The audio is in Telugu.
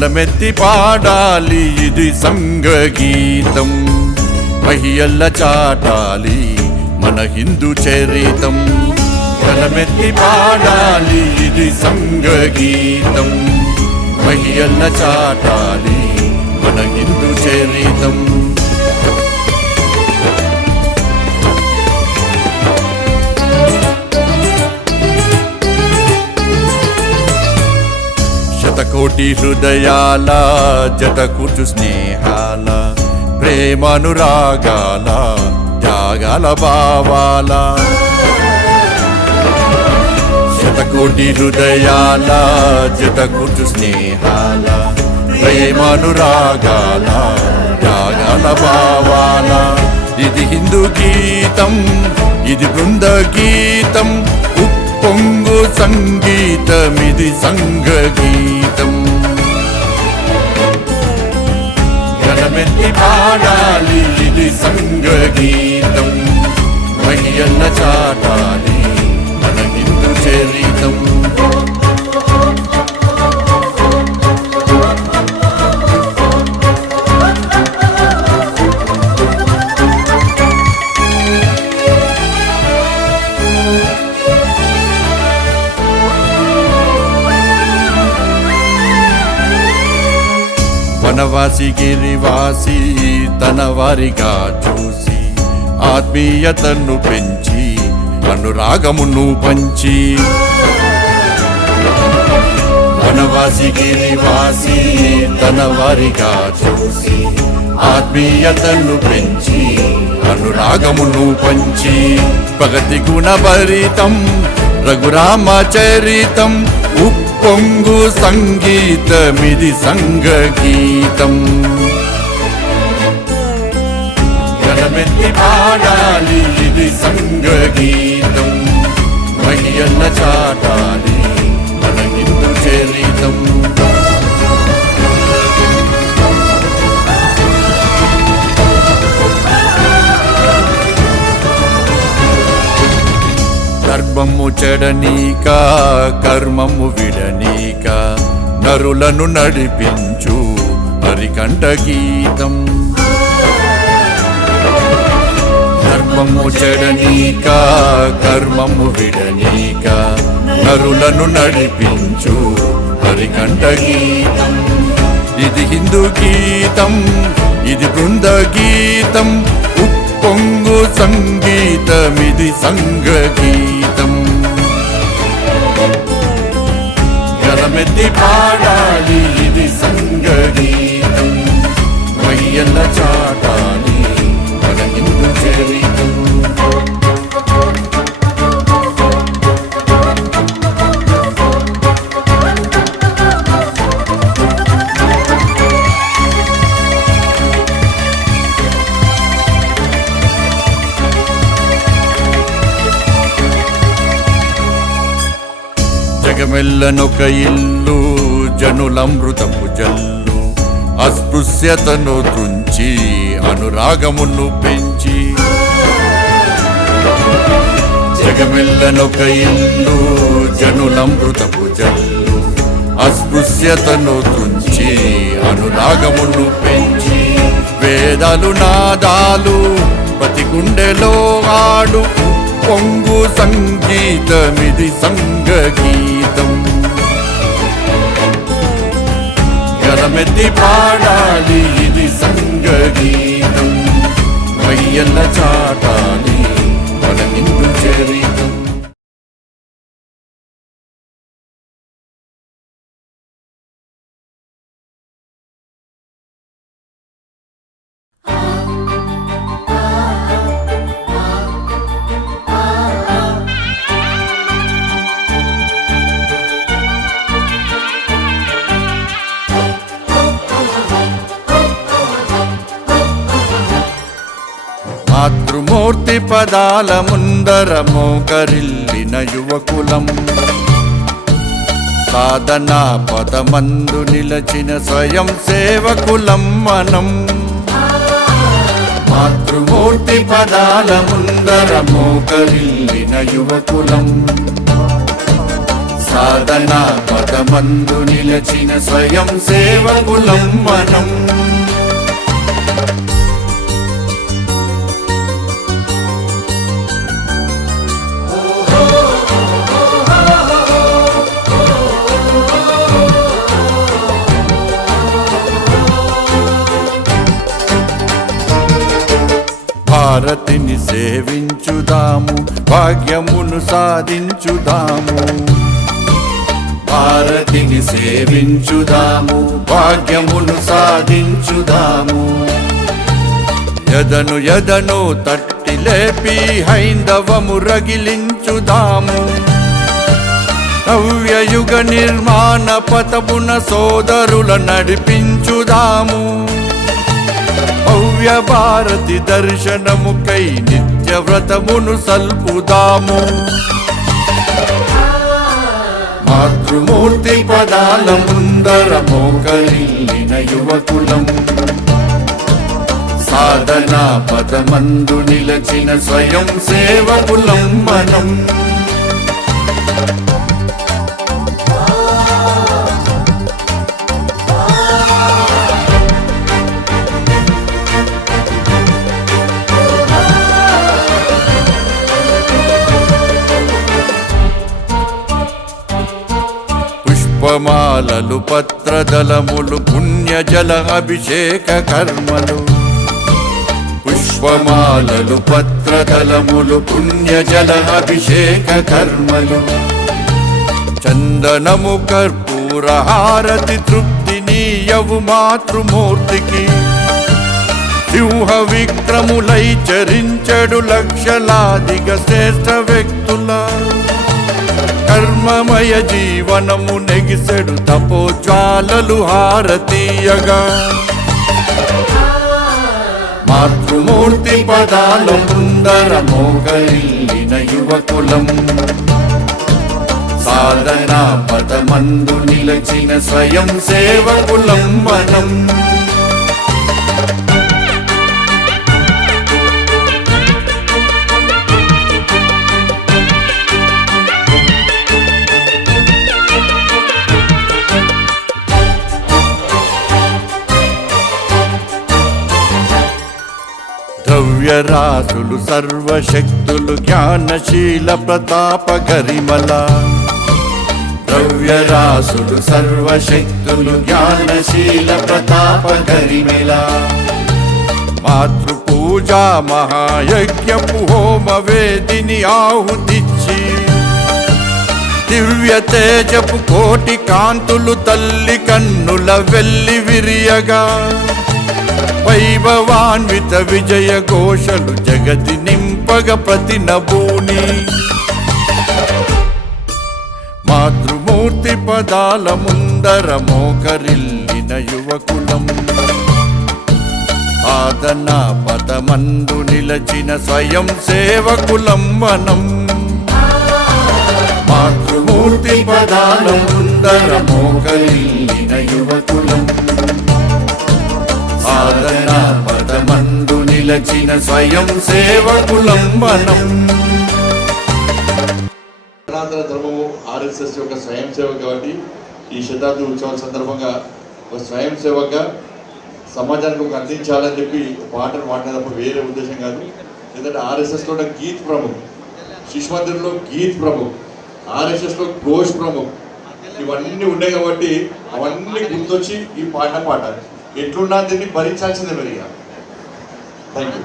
గలమెత్తి పాడాలి ఇది సంఘగీతం, మహియల్ల చాటాలి మన హిందూ చరితం. గలమెత్తి పాడాలి ఇది సంఘగీతం, మహియల్ల చాటాలి మన హిందూ చరితం. శతకోటి హృదయాల జతకూర్చు స్నేహాల, ప్రేమానురాగాల త్యాగాల భావాల. శతకోటి హృదయాల జతకూర్చు స్నేహాల, ప్రేమానురాగాల త్యాగాల భావాల. ఇది హిందూ గీతం, ఇది బృంద గీతం, ఉప్పొంగు సంగీతమిది సంఘగీతం. గలమెత్తి పాడాలి ఇది సంఘగీతం, మహియల్ల చాటాలి మన హిందూ చరితం. వనవాసి గిరివాసి తన వారిగా చూసి, ఆత్మీయతను పెంచి అనురాగమును పంచి. వనవాసి గిరివాసి తన వారిగా చూసి, ఆత్మీయతను పెంచి అనురాగమును పంచి. భగతి గుణభరితం రఘురామ చరితం, ఉప్పొంగు సంగీతమిది సంఘగీతం. గలమెత్తి పాడాలి ఇది సంఘగీతం, మహియల్ల చాటాలి మన హిందూ చరితం. ధర్మము చెడనీక కర్మము విడనీక, నరులను నడిపించు హరికంఠ గీతం. ధర్మము చెడనీక కర్మము విడనీక, నరులను నడిపించు హరికంఠ గీతం. ఇది హిందూ గీతం, ఇది బృంద గీతం, ఉప్పొంగు సంగీతమిది సంఘగీతం. గలమెత్తి పాడాలి ఇది సంఘగీతం, మహియల్ల చాటాలి మన హిందూ చరితం. జగమెల్లనొక ఇల్లు జనులమృతపు జల్లు, అస్పృశ్యతను తుంచి అనురాగమును పెంచి. జగమెల్లనొక ఇల్లు జనులమృతపు జల్లు, అస్పృశ్యతను తుంచి అనురాగమును పెంచి. వేదాలు నాదాలు ప్రతి గుండెలో ఆడు, పొంగు సంగీతమిది సంఘగీతం. గలమెత్తి పాడాలి ఇది సంఘగీతం, మహియల్ల చాటాలి మన హిందూ చరితం. మాతృమూర్తి పదాల ముందర మోకరిల్లిన యువకులం, సాధనా పదమందు నిలచిన స్వయం సేవకులం మనం. మాతృమూర్తి పదాల ముందర మోకరిల్లిన యువకులం, సాధనా పదమందు నిలచిన స్వయం సేవకులం మనం. భారతిని సేవించుదాము, భాగ్యమును సాధించుదాము. భారతిని సేవించుదాము, భాగ్యమును సాధించుదాము. యదను యదను తట్టి లేపి హైందవము రగిలించుదాము. నవ్యయుగ నిర్మాణ పథమున సోదరుల నడిపించుదాము. భవ్య భారతి దర్శనముకై నిత్య వ్రతమును సల్పుదాము. మాతృమూర్తి పదాల ముందర మోకరిల్లిన యువకులం. సాధనా పదమందు నిలచిన స్వయం సేవకులం మనం. పుష్పమాలలు పత్రదళములు పుణ్యజల అభిషేక కర్మలు. పుష్పమాలలు పత్రదళములు పుణ్యజల అభిషేక కర్మలు. చందనము కర్పూర హారతి తృప్తినీయవు మాతృమూర్తికి. సింహ విక్రములై చరించడు లక్షలాదిగా శ్రేష్ఠ వ్యక్తుల. కర్మమయ జీవనము నెగిసెడు తపోజ్వాలలు హారతీయగా. మాతృమూర్తి పదాల ముందర మోకరిల్లిన యువకులం. సాధనా పదమందు నిలచిన స్వయం సేవకులం మనం. ద్రవ్యరాశులు సర్వశక్తులు జ్ఞానశీల ప్రతాప గరిమల. ద్రవ్యరాశులు సర్వశక్తులు జ్ఞానశీల ప్రతాప గరిమల. మాతృపూజా మహాయజ్ఞపు హోమ వేదిని ఆహుతిచ్చి. దివ్య తేజపు కోటి కాంతులు తల్లి కన్నుల వెల్లి విరియగా. వైభవాన్విత విజయ ఘోషలు జగతి నింపగ ప్రతి నభూని. మాతృమూర్తి పదాల ముందర మోకరిల్లిన యువకులం. సాధనా పదమందు నిలచిన స్వయం సేవకులం మనం. మాతృమూర్తి పదాల ముందర మోకరిల్లిన యువకులం. సాధనా పదమందు నిలచిన స్వయం సేవకులం మనం. సనాతన ధర్మము ఆర్ఎస్ఎస్ యొక్క స్వయం సేవక కాబట్టి ఈ శతాబ్ది ఉత్సవాల సందర్భంగా ఒక స్వయం సేవకగా సమాజానికి ఒక అందించాలని చెప్పి పాటను మాట్లాడినప్పుడు వేరే ఉద్దేశం కాదు. ఎందుకంటే ఆర్ఎస్ఎస్లో గీత్ ప్రముఖ్, శిశు మందిర్లో గీత్ ప్రముఖ్, ఆర్ఎస్ఎస్లో ఘోష్ ప్రముఖ్, ఇవన్నీ ఉన్నాయి కాబట్టి అవన్నీ గుర్తొచ్చి ఈ పాట ఎట్లున్నా దీన్ని భరించాల్సిందే మరి. Thank you.